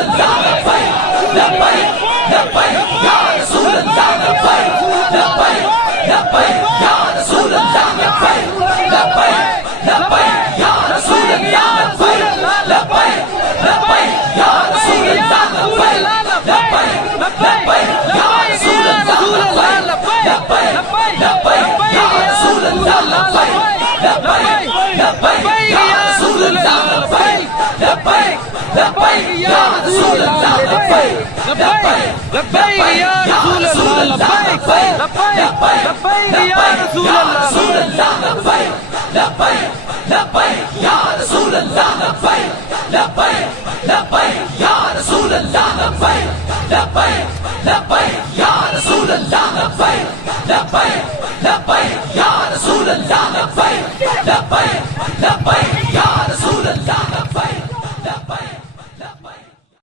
अल्लाह लब्बैक लब्बैक लब्बैक या रसूल अल्लाह लब्बैक लब्बैक लब्बैक या रसूल अल्लाह लब्बैक लब्बैक लब्बैक या रसूल अल्लाह लब्बैक लब्बैक लब्बैक या रसूल अल्लाह लब्बैक लब्बैक लब्बैक या रसूल अल्लाह लब्बैक लब्बैक लब्बैक या रसूल अल्लाह लब्बैक लब्बैक लब्बैक या रसूल अल्लाह लब्बैक लब्बैक लब्बैक या रसूल अल्लाह लब्बैक लब्बैक लब्बैक या रसूल अल्लाह लब्बैक लब्बैक लब्बैक या रसूल अल्लाह लब्बैक लब्बैक लब्बैक या रसूल अल्लाह लब्बैक लब्बैक लब्बैक या रसूल अल्लाह लब्बैक लब्बैक लब्बैक या रसूल अल्लाह लब्बैक लब्बैक लब्बैक या रसूल अल्लाह लब्बैक लब्बैक लब्बैक